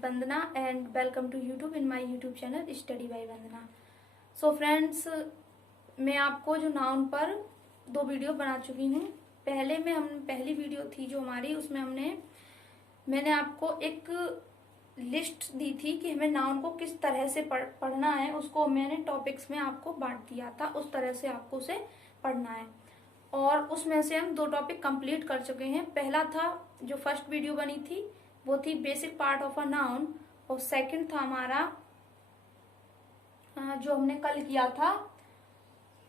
Vandana and welcome to YouTube in my YouTube channel Study by Vandana. So friends, मैं आपको जो noun पर 2 video बना चुकी हूँ। पहली वीडियो थी जो हमारी, उसमें मैंने आपको एक लिस्ट दी थी कि हमें नाउन को किस तरह से पढ़ना है। उसको मैंने टॉपिक्स में आपको बांट दिया था, उस तरह से आपको उसे पढ़ना है। और उसमें से हम 2 टॉपिक कंप्लीट कर चुके हैं। पहला था, जो फर्स्ट वीडियो बनी थी वो थी basic part of a noun, और सेकंड था हमारा जो हमने कल किया था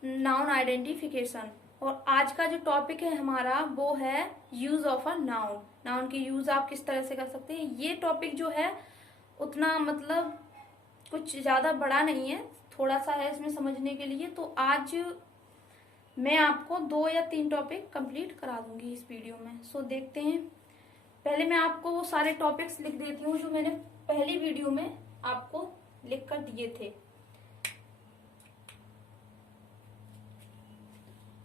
नाउन आइडेंटिफिकेशन। और आज का जो टॉपिक है हमारा वो है use of a noun. Noun की यूज आप किस तरह से कर सकते हैं। ये टॉपिक जो है उतना मतलब कुछ ज्यादा बड़ा नहीं है, थोड़ा सा है इसमें समझने के लिए। तो आज मैं आपको 2 या 3 टॉपिक कंप्लीट करा दूंगी इस वीडियो में। सो देखते हैं। पहले मैं आपको वो सारे टॉपिक्स लिख देती हूँ जो मैंने पहली वीडियो में आपको लिख कर दिए थे।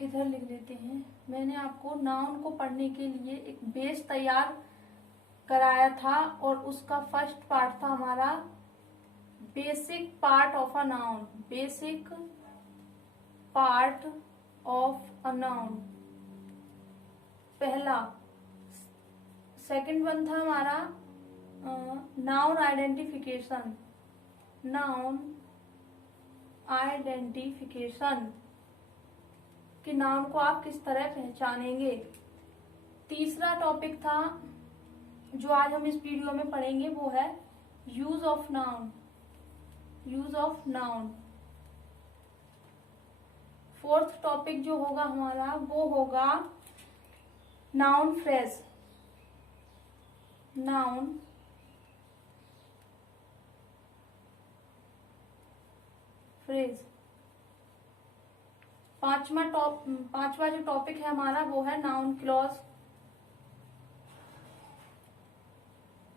इधर लिख देते हैं। मैंने आपको नाउन को पढ़ने के लिए एक बेस तैयार कराया था, और उसका फर्स्ट पार्ट था हमारा basic part of a noun. Basic part of a noun पहला। सेकंड वन था हमारा नाउन आइडेंटिफिकेशन। नाउन आइडेंटिफिकेशन कि नाउन को आप किस तरह पहचानेंगे। तीसरा टॉपिक था जो आज हम इस वीडियो में पढ़ेंगे वो है use of noun. Use of noun. Fourth topic जो होगा हमारा वो होगा नाउन फ्रेज। Noun phrase. पांचवा जो टॉपिक है हमारा वो है नाउन क्लॉज।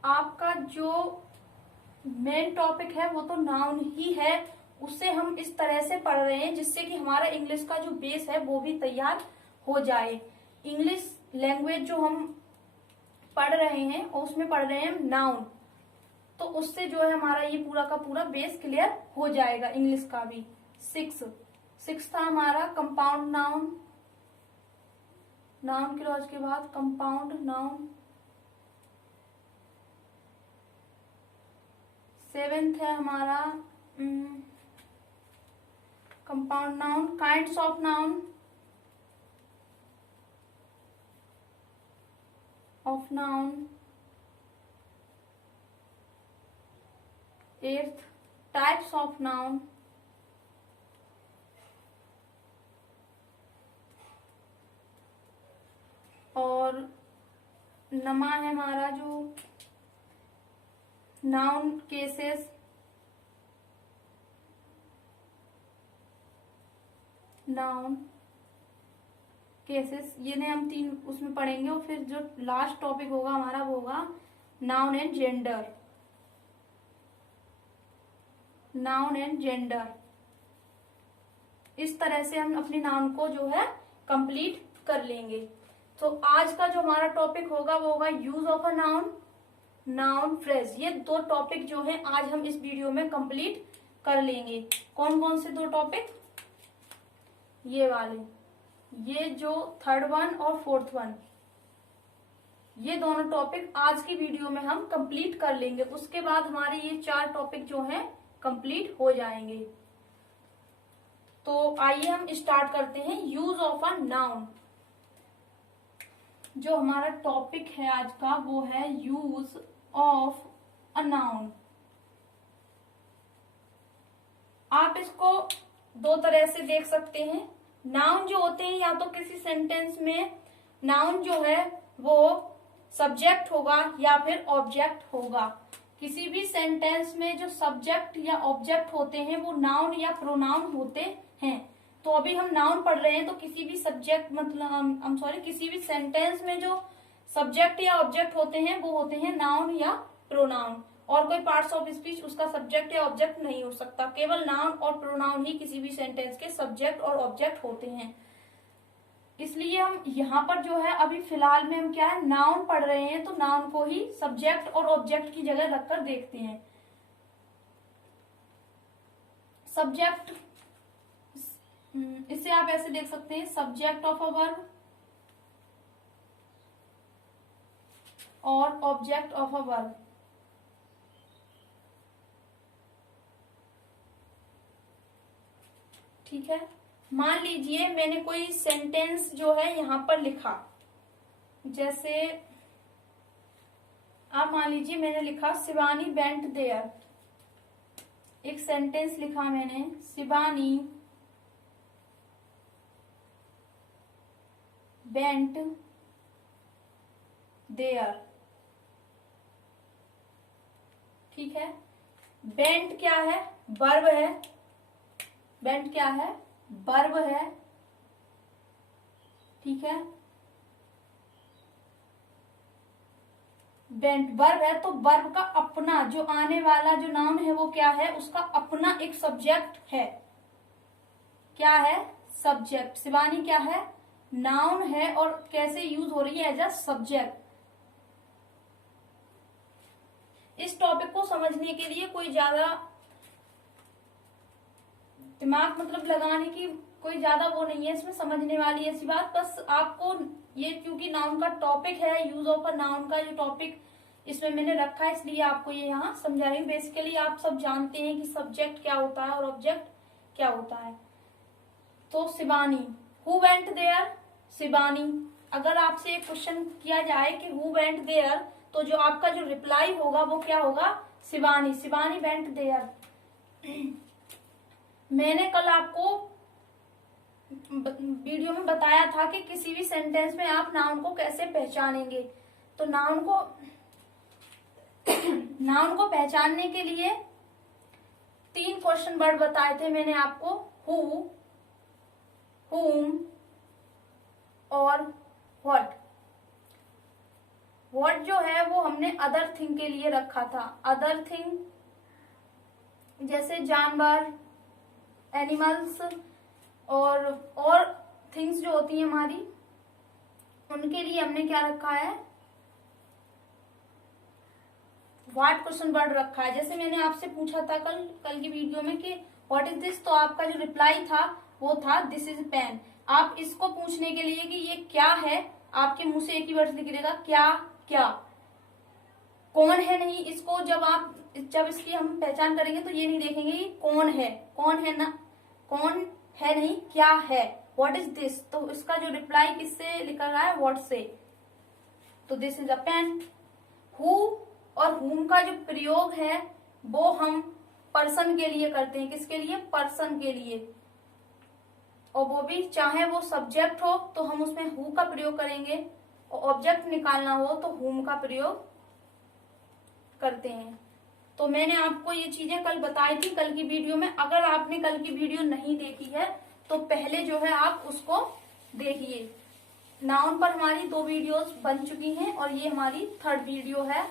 आपका जो मेन टॉपिक है वो तो नाउन ही है, उससे हम इस तरह से पढ़ रहे हैं जिससे कि हमारा इंग्लिश का जो बेस है वो भी तैयार हो जाए। इंग्लिश लैंग्वेज जो हम पढ़ रहे हैं और उसमें पढ़ रहे हैं नाउन, तो उससे जो है हमारा ये पूरा का पूरा बेस क्लियर हो जाएगा इंग्लिश का भी। सिक्स था हमारा कंपाउंड नाउन। नाउन क्लॉज के बाद कंपाउंड नाउन। 7th है हमारा compound noun. Kinds of noun of noun. 8th types of noun. और नमा है हमारा जो नाउन केसेस। नाउन केसेस ये ने हम 3 उसमें पढ़ेंगे। और फिर जो लास्ट टॉपिक होगा हमारा वो होगा noun and gender. Noun and gender. इस तरह से हम अपनी नाउन को जो है कंप्लीट कर लेंगे। तो आज का जो हमारा टॉपिक होगा वो होगा use of a noun, noun phrase. ये 2 टॉपिक जो है आज हम इस वीडियो में कंप्लीट कर लेंगे। कौन कौन से 2 टॉपिक? ये वाले, ये जो 3rd वन और 4th वन, ये दोनों टॉपिक आज की वीडियो में हम कंप्लीट कर लेंगे। उसके बाद हमारे ये 4 टॉपिक जो हैं कंप्लीट हो जाएंगे। तो आइए हम स्टार्ट करते हैं यूज ऑफ अ नाउन। जो हमारा टॉपिक है आज का वो है यूज ऑफ अ नाउन। आप इसको 2 तरह से देख सकते हैं। नाउन जो होते हैं या तो किसी सेंटेंस में नाउन जो है वो सब्जेक्ट होगा या फिर ऑब्जेक्ट होगा। किसी भी सेंटेंस में जो सब्जेक्ट या ऑब्जेक्ट होते हैं वो नाउन या प्रोनाउन होते हैं। तो अभी हम नाउन पढ़ रहे हैं, तो किसी भी सब्जेक्ट किसी भी सेंटेंस में जो सब्जेक्ट या ऑब्जेक्ट होते हैं वो होते हैं नाउन या प्रोनाउन। और कोई पार्ट्स ऑफ स्पीच उसका सब्जेक्ट या ऑब्जेक्ट नहीं हो सकता। केवल नाउन और प्रोनाउन ही किसी भी सेंटेंस के सब्जेक्ट और ऑब्जेक्ट होते हैं। इसलिए हम यहाँ पर जो है अभी फिलहाल में हम क्या है नाउन पढ़ रहे हैं, तो नाउन को ही सब्जेक्ट और ऑब्जेक्ट की जगह रखकर देखते हैं। सब्जेक्ट, इसे आप ऐसे देख सकते हैं, सब्जेक्ट ऑफ अ वर्ब और ऑब्जेक्ट ऑफ अ वर्ब। ठीक है, मान लीजिए मैंने कोई सेंटेंस जो है यहां पर लिखा, जैसे आप मान लीजिए मैंने लिखा शिवानी वेंट देयर। एक सेंटेंस लिखा मैंने, शिवानी वेंट देयर। ठीक है, वेंट क्या है, वर्ब है। वेंट क्या है, वर्ब है। ठीक है, वेंट वर्ब है, तो वर्ब का अपना जो आने वाला जो नाउन है वो क्या है, उसका अपना एक सब्जेक्ट है। क्या है, सब्जेक्ट। शिवानी क्या है, नाउन है और कैसे यूज हो रही है, एज अ सब्जेक्ट। इस टॉपिक को समझने के लिए कोई ज्यादा दिमाग मतलब लगाने की कोई ज्यादा वो नहीं है, इसमें समझने वाली ऐसी बात। बस आपको ये क्योंकि नाउन का टॉपिक है, यूज ऑफ अ नाउन का जो टॉपिक इसमें मैंने रखा है, इसलिए आपको ये यहाँ समझा रही हूँ। बेसिकली आप सब जानते हैं कि सब्जेक्ट क्या होता है और ऑब्जेक्ट क्या होता है। तो Shivani, who went there, Shivani. अगर आपसे एक क्वेश्चन किया जाए कि हु वेंट देयर, तो जो आपका जो रिप्लाई होगा वो क्या होगा, शिवानी। Shivani went there. मैंने कल आपको वीडियो में बताया था कि किसी भी सेंटेंस में आप नाउन को कैसे पहचानेंगे। तो नाउन को पहचानने के लिए 3 क्वेश्चन वर्ड बताए थे मैंने आपको, हु, whom और what। what जो है वो हमने अदर थिंग के लिए रखा था। अदर थिंग जैसे जानवर, एनिमल्स और थिंग्स जो होती हैं हमारी, उनके लिए हमने क्या रखा है, व्हाट क्वेश्चन वर्ड रखा है। जैसे मैंने आपसे पूछा था कल की वीडियो में कि व्हाट इज दिस, तो आपका जो रिप्लाई था वो था दिस इज पेन। आप इसको पूछने के लिए कि ये क्या है, आपके मुंह से एक ही वर्ड निकलेगा, क्या क्या। कौन है नहीं, इसको जब इसकी हम पहचान करेंगे तो ये नहीं देखेंगे कि कौन है ना, कौन है नहीं, क्या है, व्हाट इज दिस। तो इसका जो रिप्लाई किससे निकल रहा है, व्हाट से। तो this is a pen. Who और हुम का जो प्रयोग है वो हम पर्सन के लिए करते हैं। किसके लिए, पर्सन के लिए। और वो भी चाहे वो सब्जेक्ट हो तो हम उसमें हु का प्रयोग करेंगे, और ऑब्जेक्ट निकालना हो तो हुम का प्रयोग करते हैं। तो मैंने आपको ये चीजें कल बताई थी कल की वीडियो में। अगर आपने कल की वीडियो नहीं देखी है तो पहले जो है आप उसको देखिए। नाउन पर हमारी 2 वीडियोस बन चुकी हैं और ये हमारी 3rd वीडियो है,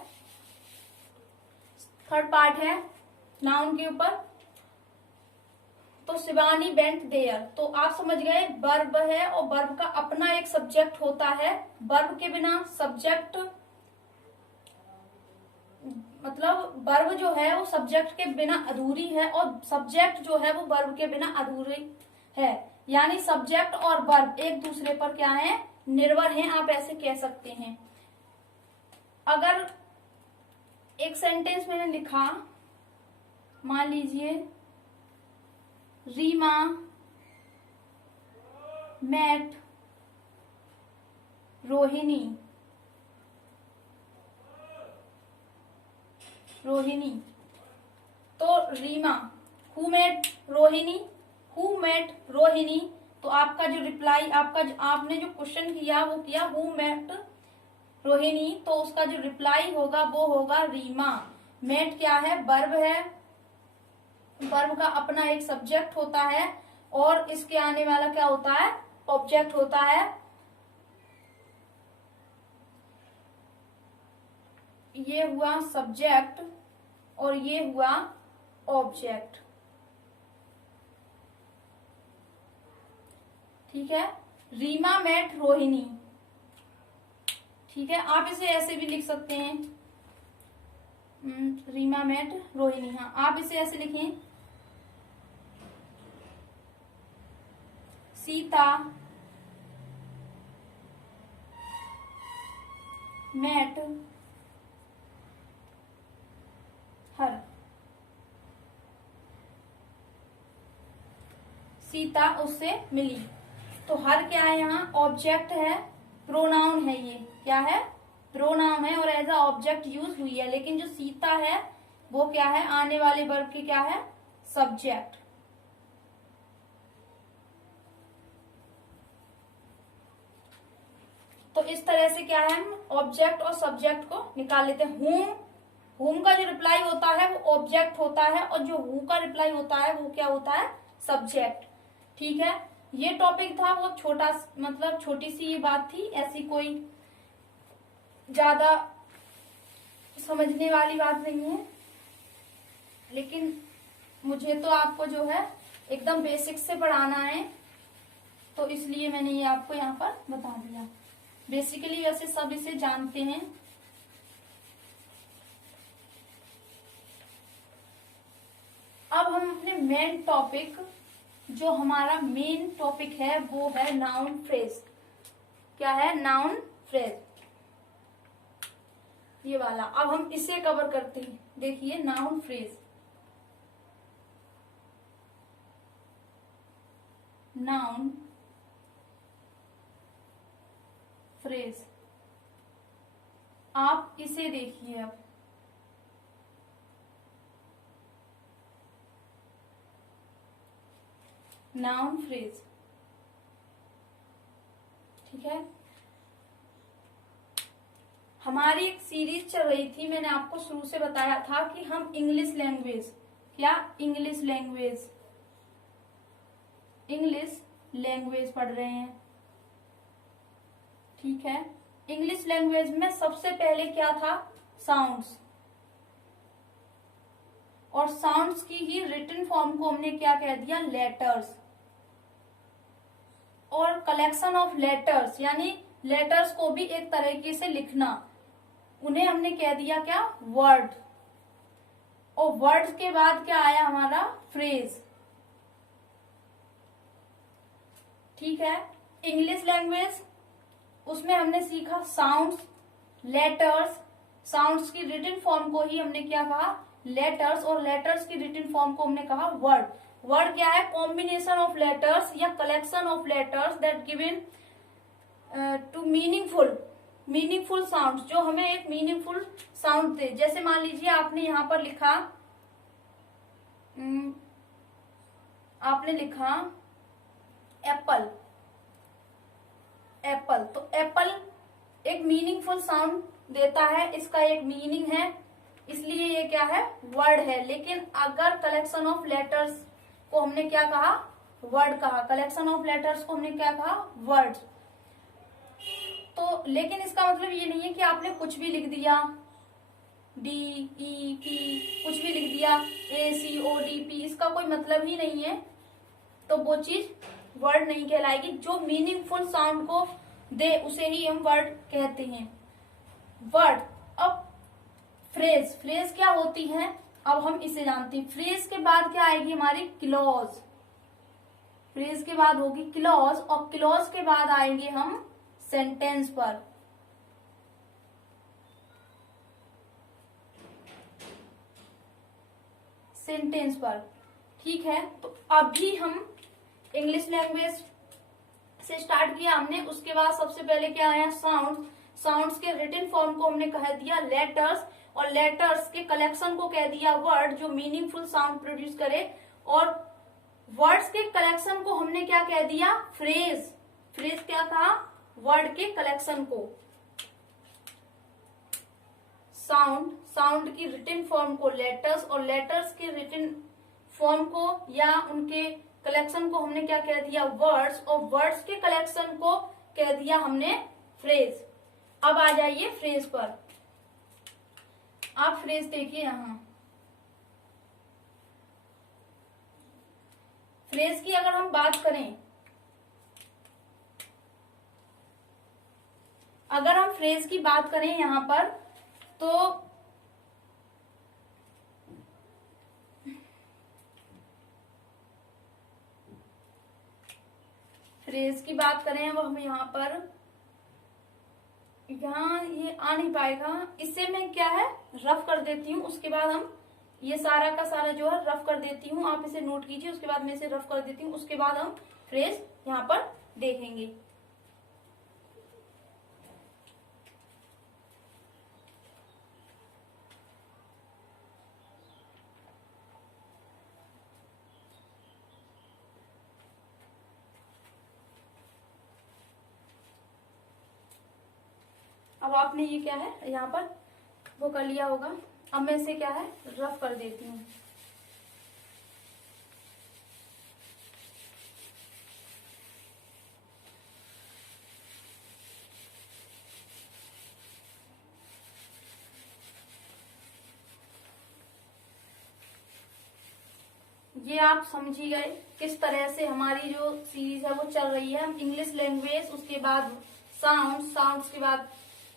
3rd पार्ट है नाउन के ऊपर। तो शिवानी वेंट देयर, तो आप समझ गए वर्ब है और वर्ब का अपना एक सब्जेक्ट होता है। वर्ब के बिना सब्जेक्ट, मतलब वर्ब जो है वो सब्जेक्ट के बिना अधूरी है और सब्जेक्ट जो है वो वर्ब के बिना अधूरी है। यानी सब्जेक्ट और वर्ब एक दूसरे पर क्या है, निर्भर हैं, आप ऐसे कह सकते हैं। अगर एक सेंटेंस मैंने लिखा, मान लीजिए रीमा मेट रोहिणी। तो Reema, who met Rohini, who met Rohini. तो आपका जो रिप्लाई, आपने जो क्वेश्चन किया वो किया हु मेट रोहिणी, तो उसका जो रिप्लाई होगा वो होगा रीमा। मेट क्या है, वर्ब है, वर्ब का अपना एक सब्जेक्ट होता है और इसके आने वाला क्या होता है, ऑब्जेक्ट होता है। ये हुआ सब्जेक्ट और ये हुआ ऑब्जेक्ट। ठीक है, रीमा मेट रोहिणी। ठीक है, आप इसे ऐसे भी लिख सकते हैं, रीमा मेट रोहिणी। हाँ, आप इसे ऐसे लिखें, सीता मेट हर। सीता उससे मिली। तो हर क्या है, यहाँ ऑब्जेक्ट है, प्रोनाउन है, ये क्या है, प्रोनाउन है और एज अ ऑब्जेक्ट यूज हुई है। लेकिन जो सीता है वो क्या है, आने वाले वर्ब की क्या है, सब्जेक्ट। तो इस तरह से क्या है, हम ऑब्जेक्ट और सब्जेक्ट को निकाल लेते हैं। हुम का जो रिप्लाई होता है वो ऑब्जेक्ट होता है और जो हु का रिप्लाई होता है वो क्या होता है, सब्जेक्ट। ठीक है, ये टॉपिक था वो छोटा, मतलब छोटी सी ये बात थी, ऐसी कोई ज्यादा समझने वाली बात नहीं है। लेकिन मुझे तो आपको जो है एकदम बेसिक से पढ़ाना है, तो इसलिए मैंने ये आपको यहाँ पर बता दिया। बेसिकली वैसे सब इसे जानते हैं। अब हम अपने मेन टॉपिक, जो हमारा मेन टॉपिक है वो है नाउन फ्रेज। क्या है, नाउन फ्रेज, ये वाला। अब हम इसे कवर करते हैं। देखिए, नाउन फ्रेज, नाउन फ्रेज, आप इसे देखिए। अब नाउन फ्रेज, ठीक है, हमारी एक सीरीज चल रही थी, मैंने आपको शुरू से बताया था कि हम इंग्लिश लैंग्वेज, क्या, इंग्लिश लैंग्वेज, इंग्लिश लैंग्वेज पढ़ रहे हैं। ठीक है, इंग्लिश लैंग्वेज में सबसे पहले क्या था, साउंड्स, और साउंड्स की ही रिटन फॉर्म को हमने क्या कह दिया, लेटर्स। और कलेक्शन ऑफ लेटर्स, यानी लेटर्स को भी एक तरीके से लिखना, उन्हें हमने कह दिया क्या, वर्ड। और वर्ड्स के बाद क्या आया हमारा, फ्रेज। ठीक है, इंग्लिश लैंग्वेज, उसमें हमने सीखा साउंड्स, लेटर्स, साउंड्स की रिटन फॉर्म को ही हमने क्या कहा, लेटर्स, और लेटर्स की रिटन फॉर्म को हमने कहा वर्ड। वर्ड क्या है, कॉम्बिनेशन ऑफ लेटर्स या collection of letters that given to meaningful sound, जो हमें एक मीनिंगफुल साउंड दे। जैसे मान लीजिए आपने यहां पर लिखा, आपने लिखा एप्पल, एप्पल, तो एप्पल एक मीनिंगफुल साउंड देता है, इसका एक मीनिंग है, इसलिए ये क्या है, वर्ड है। लेकिन अगर कलेक्शन ऑफ लेटर्स को हमने क्या कहा, वर्ड कहा, कलेक्शन ऑफ लेटर्स को हमने क्या कहा, वर्ड्स। तो लेकिन इसका मतलब ये नहीं है कि आपने कुछ भी लिख दिया, डी ई पी, कुछ भी लिख दिया, ए सी ओ डी पी, इसका कोई मतलब ही नहीं है, तो वो चीज वर्ड नहीं कहलाएगी। जो मीनिंगफुल साउंड को दे उसे ही हम वर्ड कहते हैं, वर्ड। अब फ्रेज, फ्रेज क्या होती है, अब हम इसे जानते हैं। फ्रेज के बाद क्या आएगी हमारी, क्लॉज, फ्रेज के बाद होगी क्लॉज, और क्लॉज के बाद आएंगे हम सेंटेंस पर। सेंटेंस पर, ठीक है। तो अभी हम इंग्लिश लैंग्वेज से स्टार्ट किया हमने, उसके बाद सबसे पहले क्या आया, साउंड, साउंड्स के रिटन फॉर्म को हमने कह दिया लेटर्स, और लेटर्स के कलेक्शन को कह दिया वर्ड, जो मीनिंगफुल साउंड प्रोड्यूस करे, और वर्ड्स के कलेक्शन को हमने क्या कह दिया, फ्रेज। फ्रेज क्या कहा, वर्ड के कलेक्शन को। साउंड, साउंड की रिटन फॉर्म को लेटर्स, और लेटर्स के रिटन फॉर्म को या उनके कलेक्शन को हमने क्या कह दिया, वर्ड्स, और वर्ड्स के कलेक्शन को कह दिया हमने फ्रेज। अब आ जाइए फ्रेज पर, आप फ्रेज देखिए यहां। फ्रेज की अगर हम बात करें, अगर हम फ्रेज की बात करें यहाँ पर, तो फ्रेज की बात करें वो हम यहाँ पर, यहाँ ये आ नहीं पाएगा, इससे मैं क्या है रफ कर देती हूँ, उसके बाद हम ये सारा का सारा जो है रफ कर देती हूँ, आप इसे नोट कीजिए, उसके बाद मैं इसे रफ कर देती हूँ, उसके बाद हम फ्रेज यहाँ पर देखेंगे। अब आपने ये क्या है यहाँ पर वो कर लिया होगा, अब मैं इसे क्या है रफ कर देती हूँ। ये आप समझी गए किस तरह से हमारी जो सीरीज है वो चल रही है। हम इंग्लिश लैंग्वेज, उसके बाद साउंड्स के बाद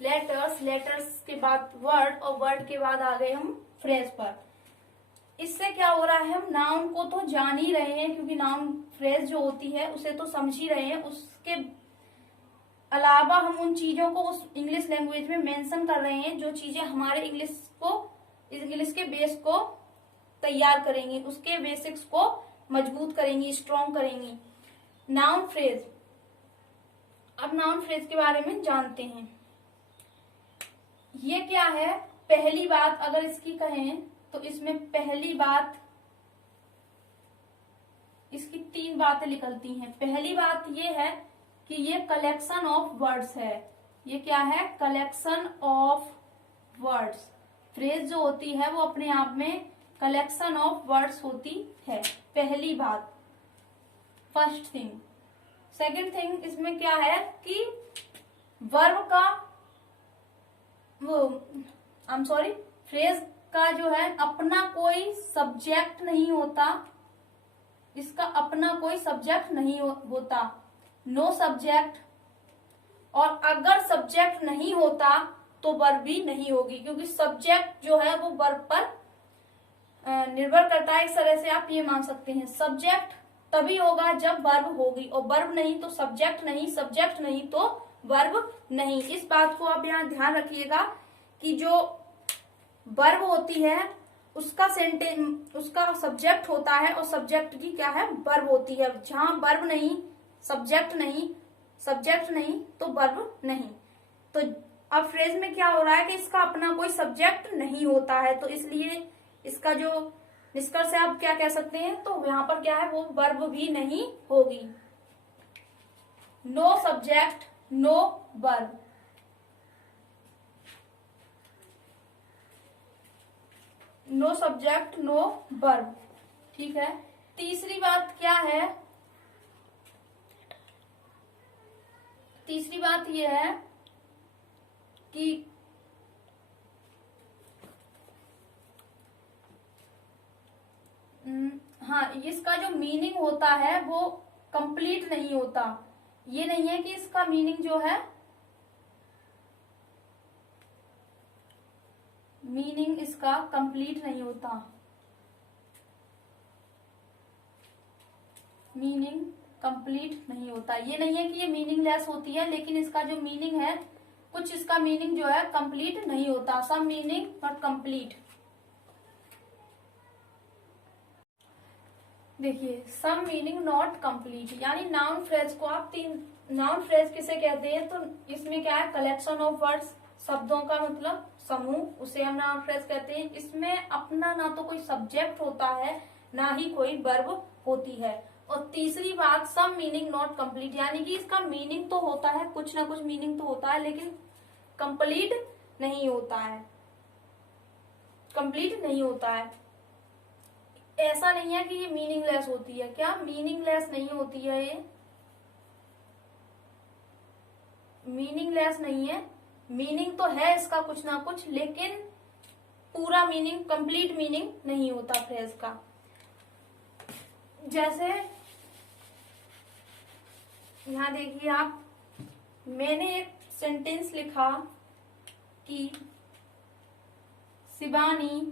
लेटर्स के बाद वर्ड, और वर्ड के बाद आ गए हम फ्रेज पर। इससे क्या हो रहा है, हम नाउन को तो जान ही रहे हैं, क्योंकि नाउन फ्रेज जो होती है उसे तो समझ ही रहे हैं, उसके अलावा हम उन चीजों को उस इंग्लिश लैंग्वेज में मेंशन कर रहे हैं जो चीजें हमारे इंग्लिश के बेस को तैयार करेंगी, उसके बेसिक्स को मजबूत करेंगी, स्ट्रॉन्ग करेंगी। नाउन फ्रेज, अब नाउन फ्रेज के बारे में जानते हैं। ये क्या है, पहली बात अगर इसकी कहें तो इसमें पहली बात, इसकी 3 बातें निकलती हैं। पहली बात ये है कि ये कलेक्शन ऑफ वर्ड्स है। ये क्या है, कलेक्शन ऑफ वर्ड्स। फ्रेज जो होती है वो अपने आप में कलेक्शन ऑफ वर्ड्स होती है, पहली बात, फर्स्ट थिंग। सेकंड थिंग इसमें क्या है कि वर्ब का फ्रेज का जो है अपना कोई सब्जेक्ट नहीं होता, इसका अपना कोई सब्जेक्ट नहीं होता, नो सब्जेक्ट। और अगर सब्जेक्ट नहीं होता तो वर्ब भी नहीं होगी, क्योंकि सब्जेक्ट जो है वो वर्ब पर निर्भर करता है। इस तरह से आप ये मान सकते हैं, सब्जेक्ट तभी होगा जब वर्ब होगी, और वर्ब नहीं तो सब्जेक्ट नहीं, सब्जेक्ट नहीं तो वर्ब नहीं। इस बात को आप यहाँ ध्यान रखिएगा कि जो वर्ब होती है उसका सब्जेक्ट होता है, और सब्जेक्ट की क्या है वर्ब होती है। जहां वर्ब नहीं, सब्जेक्ट नहीं तो वर्ब नहीं। तो अब फ्रेज में क्या हो रहा है कि इसका अपना कोई सब्जेक्ट नहीं होता है, तो इसलिए इसका जो निष्कर्ष है आप क्या कह सकते हैं, तो यहाँ पर क्या है वो वर्ब भी नहीं होगी। No subject no verb. No subject no verb, ठीक है। तीसरी बात क्या है, तीसरी बात यह है कि हाँ, इसका जो मीनिंग होता है वो कंप्लीट नहीं होता। ये नहीं है कि इसका मीनिंग जो है, मीनिंग इसका कंप्लीट नहीं होता, मीनिंग कंप्लीट नहीं होता। ये नहीं है कि ये मीनिंगलेस होती है, लेकिन इसका जो मीनिंग है, कुछ इसका मीनिंग जो है कंप्लीट नहीं होता, सम मीनिंग बट कंप्लीट। देखिए, सम मीनिंग नॉट कंप्लीट, यानी नाउन फ्रेज को आप नाउन फ्रेज किसे कहते हैं, तो इसमें क्या है कलेक्शन ऑफ वर्ड्स, शब्दों का मतलब समूह, उसे हम नाउन फ्रेज कहते हैं। इसमें अपना ना तो कोई सब्जेक्ट होता है ना ही कोई वर्ब होती है। और तीसरी बात, सम मीनिंग नॉट कंप्लीट, यानी कि इसका मीनिंग तो होता है, कुछ ना कुछ मीनिंग तो होता है, लेकिन कंप्लीट नहीं होता है, कंप्लीट नहीं होता है। ऐसा नहीं है कि ये मीनिंगलेस होती है, क्या मीनिंगलेस नहीं होती है, ये मीनिंगलेस नहीं है, मीनिंग तो है इसका कुछ ना कुछ, लेकिन पूरा मीनिंग, कंप्लीट मीनिंग नहीं होता फ्रेज का। जैसे यहां देखिए आप, मैंने एक सेंटेंस लिखा कि Shivani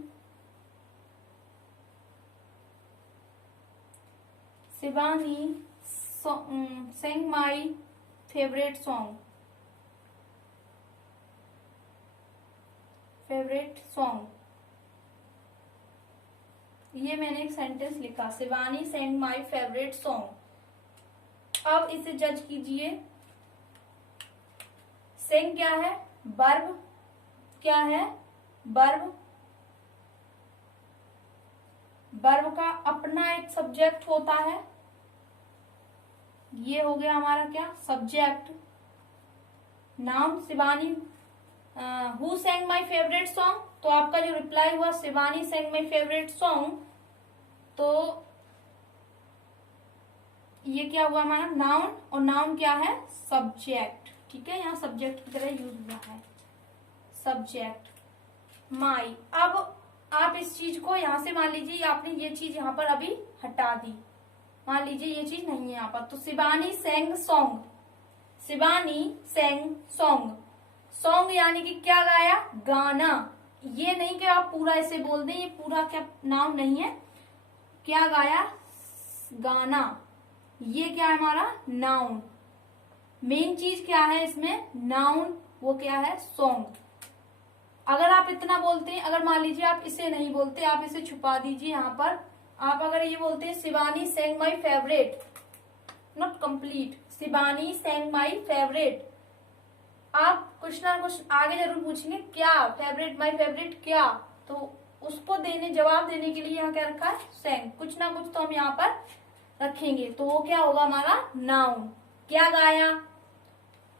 sang my favorite song। ये मैंने एक सेंटेंस लिखा, Shivani sang my favorite song। अब इसे जज कीजिए। sang क्या है? वर्ब। क्या है? वर्ब। वर्ब का अपना एक सब्जेक्ट होता है। ये हो गया हमारा क्या? Subject. Noun Shivani who sang my favourite song, तो आपका जो रिप्लाई हुआ Shivani sang my favourite song, तो ये क्या हुआ हमारा? नाउन। और नाउन क्या है? सब्जेक्ट। ठीक है, यहाँ सब्जेक्ट की तरह यूज हुआ है, सब्जेक्ट। माई। अब आप इस चीज को यहां से मान लीजिए आपने ये चीज यहाँ पर अभी हटा दी, मान लीजिए ये चीज नहीं है यहाँ पर, तो Shivani sang song. Shivani sang song. Song यानी कि क्या गाया? गाना। ये नहीं कि आप पूरा ऐसे बोल दें, ये पूरा क्या नाउन नहीं है। क्या गाया? गाना। ये क्या है हमारा? नाउन। मेन चीज क्या है इसमें? नाउन। वो क्या है? सॉन्ग। अगर आप इतना बोलते हैं, अगर मान लीजिए आप इसे नहीं बोलते, आप इसे छुपा दीजिए यहाँ पर, आप अगर ये बोलते हैं Shivani sang my favourite, not complete, Shivani sang my favourite, आप कुछ ना कुछ आगे जरूर पूछेंगे क्या फेवरेट, माई फेवरेट क्या, तो उसको जवाब देने के लिए यहाँ क्या रखा है? sang। कुछ ना कुछ तो हम यहाँ पर रखेंगे, तो वो क्या होगा हमारा? नाउन। क्या गाया?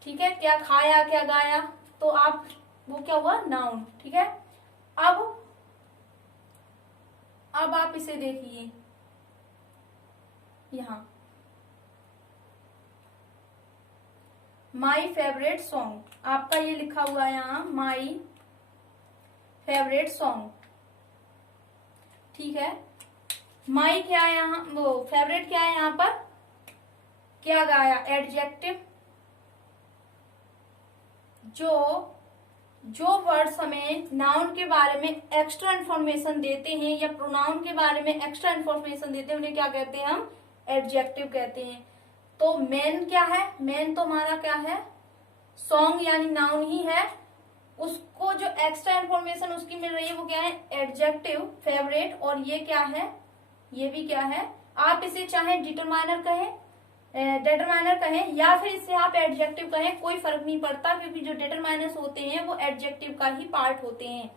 ठीक है, क्या खाया, क्या गाया, तो आप वो क्या हुआ? नाउन। ठीक है, अब आप इसे देखिए यहां, माई फेवरेट सॉन्ग, आपका ये लिखा हुआ है यहाँ माई फेवरेट सॉन्ग। ठीक है, माई क्या है यहाँ, वो फेवरेट क्या है यहाँ पर? क्या गाया? एडजेक्टिव। जो वर्ड्स हमें नाउन के बारे में एक्स्ट्रा इन्फॉर्मेशन देते हैं या प्रोनाउन के बारे में एक्स्ट्रा इन्फॉर्मेशन देते हैं, उन्हें क्या कहते हैं? हम एडजेक्टिव कहते हैं। तो मेन क्या है? मेन तो हमारा क्या है? सॉन्ग यानी नाउन ही है। उसको जो एक्स्ट्रा इन्फॉर्मेशन उसकी मिल रही है वो क्या है? Adjective, favourite. और ये क्या है? ये भी क्या है? आप इसे चाहे डिटरमाइनर कहें, डिटरमाइनर कहें, या फिर इसे आप एडजेक्टिव कहें, कोई फर्क नहीं पड़ता, क्योंकि जो डिटरमाइनर्स होते हैं वो एडजेक्टिव का ही पार्ट होते हैं।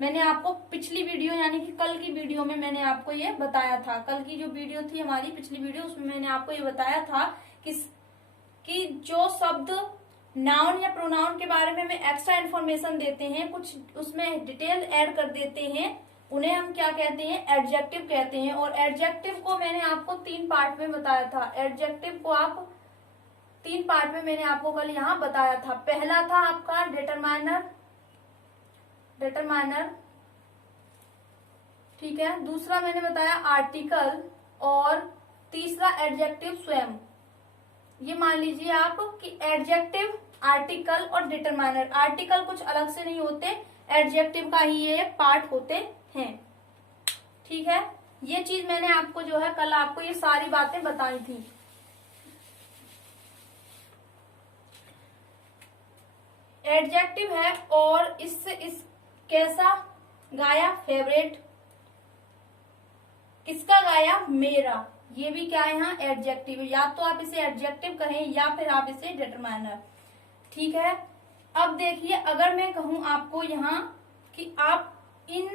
मैंने आपको पिछली वीडियो यानी कि कल की वीडियो में मैंने आपको ये बताया था, कल की जो वीडियो थी हमारी पिछली वीडियो, उसमें मैंने आपको ये बताया था कि जो शब्द नाउन या प्रोनाउन के बारे में हमें एक्स्ट्रा इन्फॉर्मेशन देते हैं, कुछ उसमें डिटेल ऐड कर देते हैं, उन्हें हम क्या कहते हैं? एडजेक्टिव कहते हैं। और एडजेक्टिव को मैंने आपको 3 पार्ट में बताया था। एडजेक्टिव को आप 3 पार्ट में मैंने आपको कल यहाँ बताया था। पहला था आपका डिटरमाइनर, ठीक है। दूसरा मैंने बताया आर्टिकल, और तीसरा एडजेक्टिव स्वयं। ये मान लीजिए आप कि एडजेक्टिव, आर्टिकल और डिटरमाइनर, आर्टिकल कुछ अलग से नहीं होते, एडजेक्टिव का ही ये पार्ट होते हैं। ठीक है, ये चीज मैंने आपको जो है कल आपको ये सारी बातें बताई थी। एडजेक्टिव है और इस कैसा गाया? फेवरेट। किसका गाया? मेरा। ये भी क्या है? यहाँ एडजेक्टिव। या तो आप इसे एडजेक्टिव कहें या फिर आप इसे डिटरमाइनर। ठीक है, अब देखिए, अगर मैं कहूं आपको यहाँ कि आप इन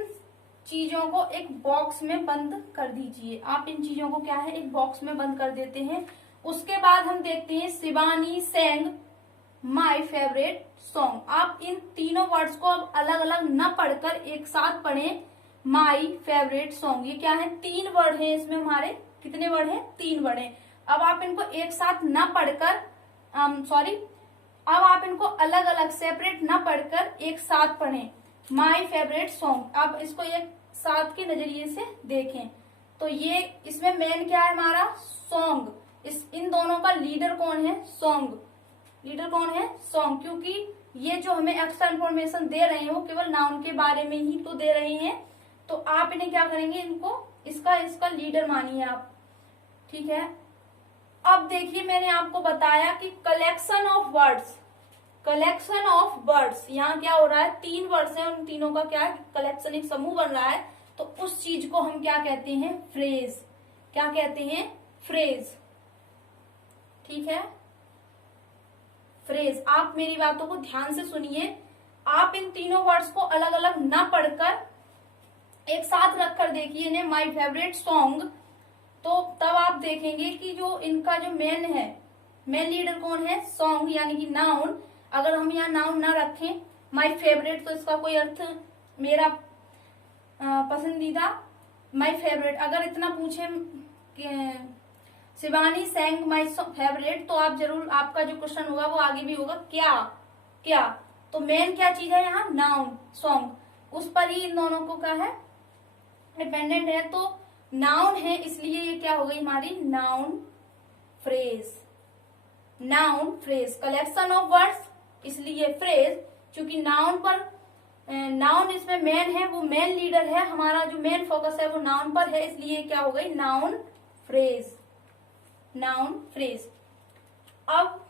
चीजों को एक बॉक्स में बंद कर दीजिए, आप इन चीजों को क्या है? एक बॉक्स में बंद कर देते हैं। उसके बाद हम देखते हैं Shivani sang my favourite song. आप इन तीनों वर्ड्स को अब अलग अलग न पढ़कर एक साथ पढ़ें। माई फेवरेट सॉन्ग, ये क्या है? 3 वर्ड हैं इसमें हमारे। कितने वर्ड हैं? 3 वर्ड हैं। अब आप इनको एक साथ न पढ़कर अब आप इनको अलग अलग सेपरेट न पढ़कर एक साथ पढ़ें। माई फेवरेट सॉन्ग, आप इसको एक साथ के नजरिए से देखें तो ये इसमें मेन क्या है हमारा? सॉन्ग। इन दोनों का लीडर कौन है? सॉन्ग। लीडर कौन है? सॉन्ग, क्योंकि ये जो हमें एक्स्ट्रा इन्फॉर्मेशन दे रहे हैं वो केवल नाउन के बारे में ही तो दे रहे हैं, तो आप इन्हें क्या करेंगे, इनको इसका लीडर मानिए आप, ठीक है। अब देखिए मैंने आपको बताया कि collection of words, collection of words, यहाँ क्या हो रहा है, 3 वर्ड्स हैं, उन तीनों का क्या कलेक्शन, एक समूह बन रहा है, तो उस चीज को हम क्या कहते हैं? फ्रेज। क्या कहते हैं? फ्रेज, ठीक है, फ्रेज। आप मेरी बातों को ध्यान से सुनिए, आप इन तीनों वर्ड्स को अलग अलग ना पढ़कर एक साथ रखकर देखिए इन्हें, माय फेवरेट सॉन्ग, तो तब आप देखेंगे कि जो इनका जो मेन है, मेन लीडर कौन है? सॉन्ग, यानी कि नाउन। अगर हम यहाँ नाउन ना रखें माय फेवरेट, तो इसका कोई अर्थ, मेरा पसंदीदा, माय फेवरेट। अगर इतना पूछे शिवानी सैंग माय फेवरेट, तो आप जरूर, आपका जो क्वेश्चन होगा वो आगे भी होगा, क्या क्या, तो मेन क्या चीज है यहाँ? नाउन, सॉन्ग, उस पर ही इन दोनों को क्या है? डिपेंडेंट है, तो नाउन है, इसलिए ये क्या हो गई हमारी? Noun phrase. Noun phrase, collection of words, इसलिए फ्रेज, क्योंकि नाउन पर, नाउन इसमें मेन है, वो मेन लीडर है, हमारा जो मेन फोकस है वो नाउन पर है, इसलिए क्या हो गई? Noun phrase, noun phrase. अब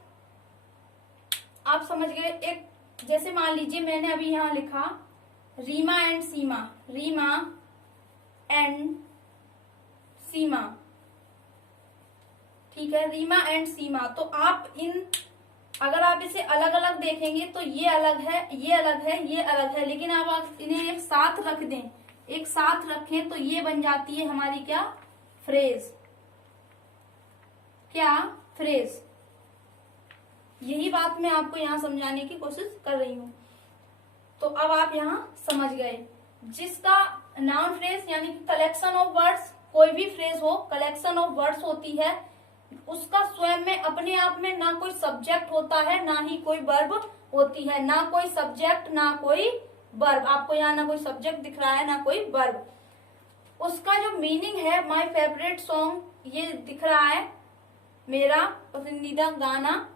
आप समझ गए, एक जैसे मान लीजिए मैंने अभी यहां लिखा रीमा एंड सीमा, रीमा एंड सीमा, ठीक है, रीमा एंड सीमा, तो आप इन, अगर आप इसे अलग अलग देखेंगे तो ये अलग है, ये अलग है, ये अलग है, लेकिन आप इन्हें एक साथ रख दें, एक साथ रखें, तो ये बन जाती है हमारी क्या? फ्रेज। क्या? फ्रेज। यही बात मैं आपको यहाँ समझाने की कोशिश कर रही हूँ। तो अब आप यहाँ समझ गए, जिसका नाउन फ्रेज यानी कि कलेक्शन ऑफ वर्ड्स, कोई भी फ्रेज हो कलेक्शन ऑफ वर्ड्स होती है, उसका स्वयं में अपने आप में ना कोई सब्जेक्ट होता है, ना ही कोई वर्ब होती है, ना कोई सब्जेक्ट ना कोई वर्ब, आपको यहाँ ना कोई सब्जेक्ट दिख रहा है ना कोई वर्ब। उसका जो मीनिंग है, माय फेवरेट सॉन्ग, ये दिख रहा है मेरा पसंदीदा गाना,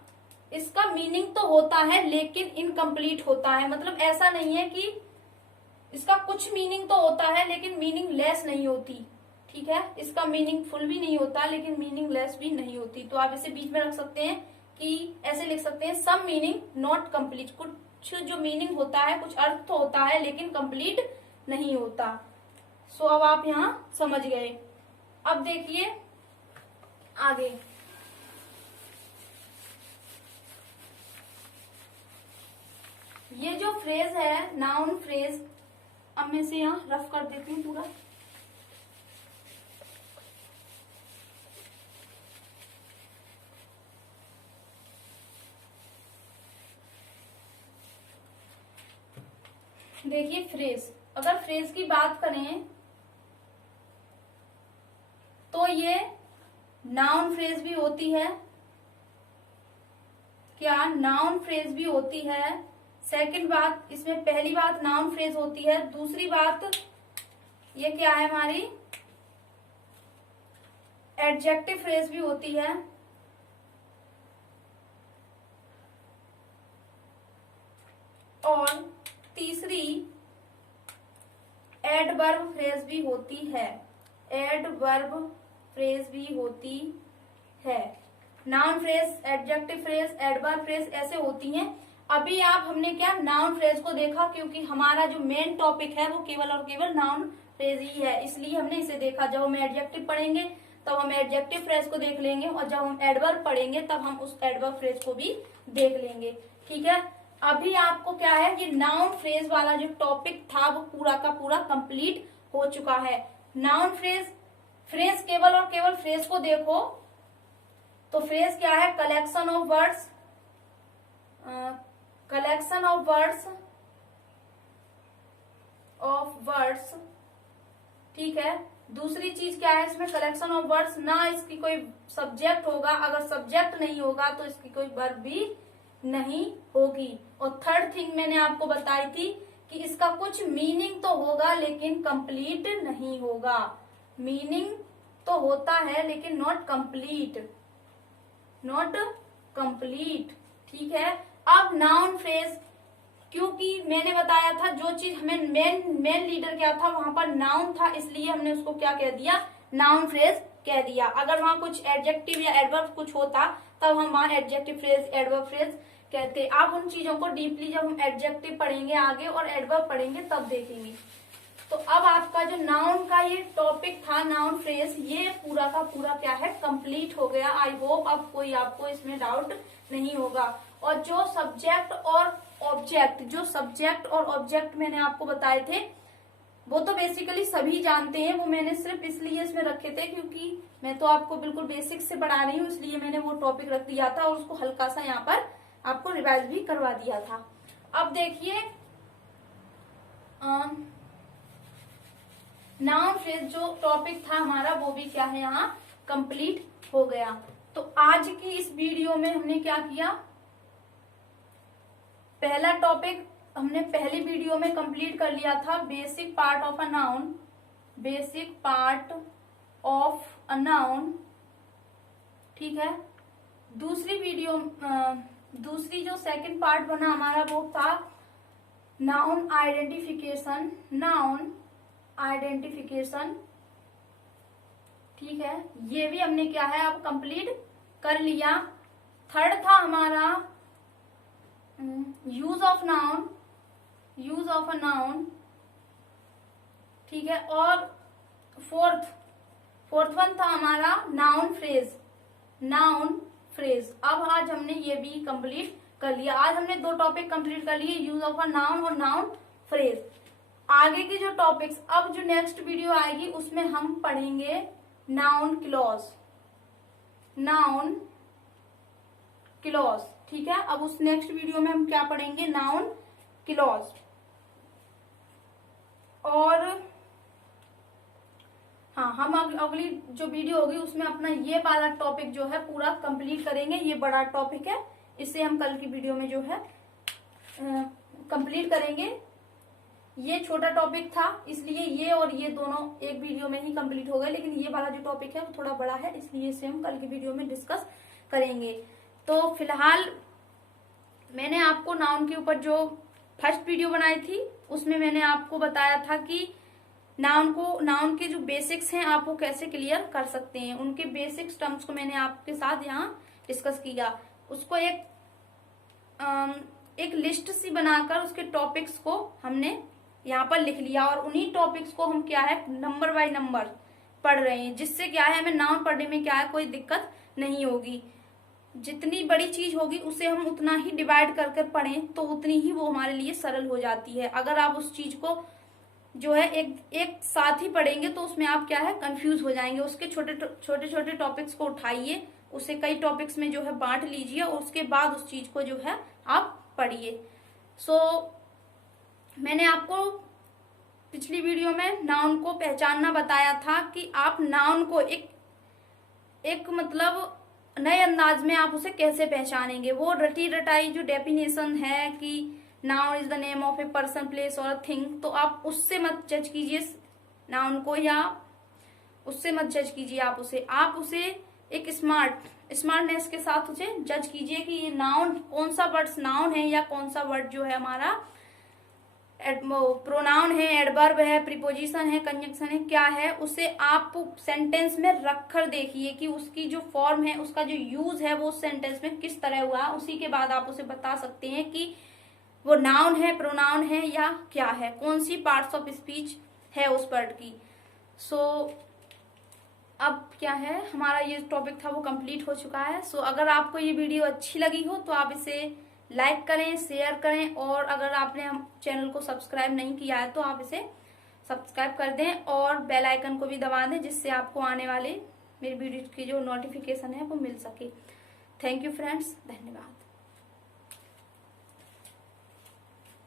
इसका मीनिंग तो होता है लेकिन इनकम्प्लीट होता है, मतलब ऐसा नहीं है कि इसका कुछ मीनिंग तो होता है लेकिन मीनिंग लेस नहीं होती, ठीक है, इसका मीनिंग फुल भी नहीं होता लेकिन मीनिंग लेस भी नहीं होती। तो आप इसे बीच में रख सकते हैं कि ऐसे लिख सकते हैं, सम मीनिंग नॉट कंप्लीट, कुछ जो मीनिंग होता है, कुछ अर्थ तो होता है लेकिन कंप्लीट नहीं होता। सो अब आप यहाँ समझ गए। अब देखिए आगे, ये जो फ्रेज है नाउन फ्रेज, अब मैं इसे यहाँ रफ कर देती हूँ पूरा। देखिए फ्रेज, अगर फ्रेज की बात करें तो ये नाउन फ्रेज भी होती है, क्या? नाउन फ्रेज भी होती है। सेकंड बात, इसमें पहली बात नाउन फ्रेज होती है, दूसरी बात ये क्या है हमारी? एडजेक्टिव फ्रेज भी होती है, और तीसरी एडवर्ब फ्रेज भी होती है, एडवर्ब फ्रेज भी होती है। Noun phrase, adjective phrase, adverb phrase ऐसे होती हैं। अभी आप, हमने क्या नाउन फ्रेज को देखा, क्योंकि हमारा जो मेन टॉपिक है वो केवल और केवल नाउन फ्रेज ही है, इसलिए हमने इसे देखा। जब हम एडजेक्टिव पढ़ेंगे तब हम एडजेक्टिव फ्रेज को देख लेंगे, और जब हम एडवर्ब पढ़ेंगे तब हम उस एडवर्ब फ्रेज को भी देख लेंगे, ठीक है। अभी आपको क्या है, ये नाउन फ्रेज वाला जो टॉपिक था वो पूरा का पूरा कंप्लीट हो चुका है। नाउन फ्रेज, फ्रेज केवल और केवल फ्रेज को देखो तो फ्रेज क्या है? Collection of words, collection of words, ठीक है। दूसरी चीज क्या है इसमें? कलेक्शन ऑफ वर्ड्स, ना इसकी कोई सब्जेक्ट होगा, अगर सब्जेक्ट नहीं होगा तो इसकी कोई वर्ब भी नहीं होगी। और थर्ड थिंग मैंने आपको बताई थी कि इसका कुछ मीनिंग तो होगा लेकिन कंप्लीट नहीं होगा, मीनिंग तो होता है लेकिन नॉट कंप्लीट, नॉट कंप्लीट, ठीक है। अब नाउन फ्रेज, क्योंकि मैंने बताया था जो चीज हमें मेन लीडर क्या था, वहां पर नाउन था, इसलिए हमने उसको क्या कह दिया, नाउन फ्रेज कह दिया। अगर वहां कुछ एडजेक्टिव या एडवर्ब कुछ होता तब हम वहां एडजेक्टिव फ्रेज, एडवर्ब फ्रेज कहते। अब उन चीजों को डीपली जब हम एडजेक्टिव पढ़ेंगे आगे और एडवर्ब पढ़ेंगे तब देखेंगे। तो अब आपका जो नाउन का ये टॉपिक था, नाउन फ्रेज, ये पूरा का पूरा क्या है, कंप्लीट हो गया। आई होप अब कोई आपको इसमें डाउट नहीं होगा। और जो सब्जेक्ट और ऑब्जेक्ट, जो सब्जेक्ट और ऑब्जेक्ट मैंने आपको बताए थे वो तो बेसिकली सभी जानते हैं, वो मैंने सिर्फ इसलिए इसमें रखे थे क्योंकि मैं तो आपको बिल्कुल बेसिक से पढ़ा रही हूँ, इसलिए मैंने वो टॉपिक रख दिया था और उसको हल्का सा यहाँ पर आपको रिवाइज भी करवा दिया था। अब देखिए नाउन फ्रेज जो टॉपिक था हमारा वो भी क्या है, यहाँ कंप्लीट हो गया। तो आज की इस वीडियो में हमने क्या किया, पहला टॉपिक हमने पहली वीडियो में कंप्लीट कर लिया था, basic part of a noun, basic part of a noun, ठीक है। दूसरी वीडियो दूसरी जो सेकंड पार्ट बना हमारा वो था नाउन आइडेंटिफिकेशन, नाउन आइडेंटिफिकेशन, ठीक है। ये भी हमने क्या है अब कंप्लीट कर लिया। थर्ड था हमारा use of noun, use of a noun, ठीक है। और फोर्थ वन था हमारा नाउन फ्रेज, नाउन फ्रेज। अब आज हमने ये भी कंप्लीट कर लिया। आज हमने दो टॉपिक कंप्लीट कर लिए, यूज ऑफ अ नाउन और नाउन फ्रेज। आगे के जो टॉपिक्स, अब जो नेक्स्ट वीडियो आएगी उसमें हम पढ़ेंगे नाउन क्लॉज, नाउन क्लॉज, ठीक है। अब उस नेक्स्ट वीडियो में हम क्या पढ़ेंगे, नाउन क्लॉज। और हाँ, हम अगली जो वीडियो होगी उसमें अपना ये वाला टॉपिक जो है पूरा कंप्लीट करेंगे। ये बड़ा टॉपिक है, इसे हम कल की वीडियो में जो है कंप्लीट करेंगे। ये छोटा टॉपिक था इसलिए ये और ये दोनों एक वीडियो में ही कंप्लीट हो गए, लेकिन ये वाला जो टॉपिक है वो थोड़ा बड़ा है, इसलिए इसे हम कल की वीडियो में डिस्कस करेंगे। तो फिलहाल मैंने आपको नाउन के ऊपर जो फर्स्ट वीडियो बनाई थी उसमें मैंने आपको बताया था कि नाउन के जो बेसिक्स हैं आप वो कैसे क्लियर कर सकते हैं। उनके बेसिक्स टर्म्स को मैंने आपके साथ यहाँ डिस्कस किया। उसको एक लिस्ट सी बनाकर उसके टॉपिक्स को हमने यहाँ पर लिख लिया और उन्हीं टॉपिक्स को हम क्या है नंबर बाय नंबर पढ़ रहे हैं, जिससे क्या है हमें नाउन पढ़ने में क्या है कोई दिक्कत नहीं होगी। जितनी बड़ी चीज होगी उसे हम उतना ही डिवाइड कर कर पढ़ें तो उतनी ही वो हमारे लिए सरल हो जाती है। अगर आप उस चीज को जो है एक साथ ही पढ़ेंगे तो उसमें आप क्या है कंफ्यूज हो जाएंगे। उसके छोटे छोटे टॉपिक्स को उठाइए, उसे कई टॉपिक्स में जो है बांट लीजिए और उसके बाद उस चीज को जो है आप पढ़िए। मैंने आपको पिछली वीडियो में नाउन को पहचानना बताया था कि आप नाउन को एक मतलब नए अंदाज में आप उसे कैसे पहचानेंगे। वो रटी रटाई जो डेफिनेशन है कि noun is the name of a person, place और थिंग, तो आप उससे मत जज कीजिए नाउन को, या उससे मत जज कीजिए आप उसे एक स्मार्टनेस के साथ उसे जज कीजिए कि ये नाउन कौन सा वर्ड नाउन है या कौन सा वर्ड जो है हमारा प्रोनाउन है, एडवर्ब है, प्रीपोजिशन है, कंजंक्शन है, क्या है। उसे आप सेंटेंस में रखकर देखिए कि उसकी जो फॉर्म है, उसका जो यूज है वो उस सेंटेंस में किस तरह हुआ। उसी के बाद आप उसे बता सकते हैं कि वो नाउन है, प्रोनाउन है या क्या है, कौन सी पार्ट्स ऑफ स्पीच है उस वर्ड की। अब क्या है हमारा ये टॉपिक था वो कंप्लीट हो चुका है। अगर आपको ये वीडियो अच्छी लगी हो तो आप इसे लाइक करें, शेयर करें, और अगर आपने हम चैनल को सब्सक्राइब नहीं किया है तो आप इसे सब्सक्राइब कर दें और बेल आइकन को भी दबा दें, जिससे आपको आने वाले मेरी वीडियो की जो नोटिफिकेशन है वो मिल सके। थैंक यू फ्रेंड्स, धन्यवाद।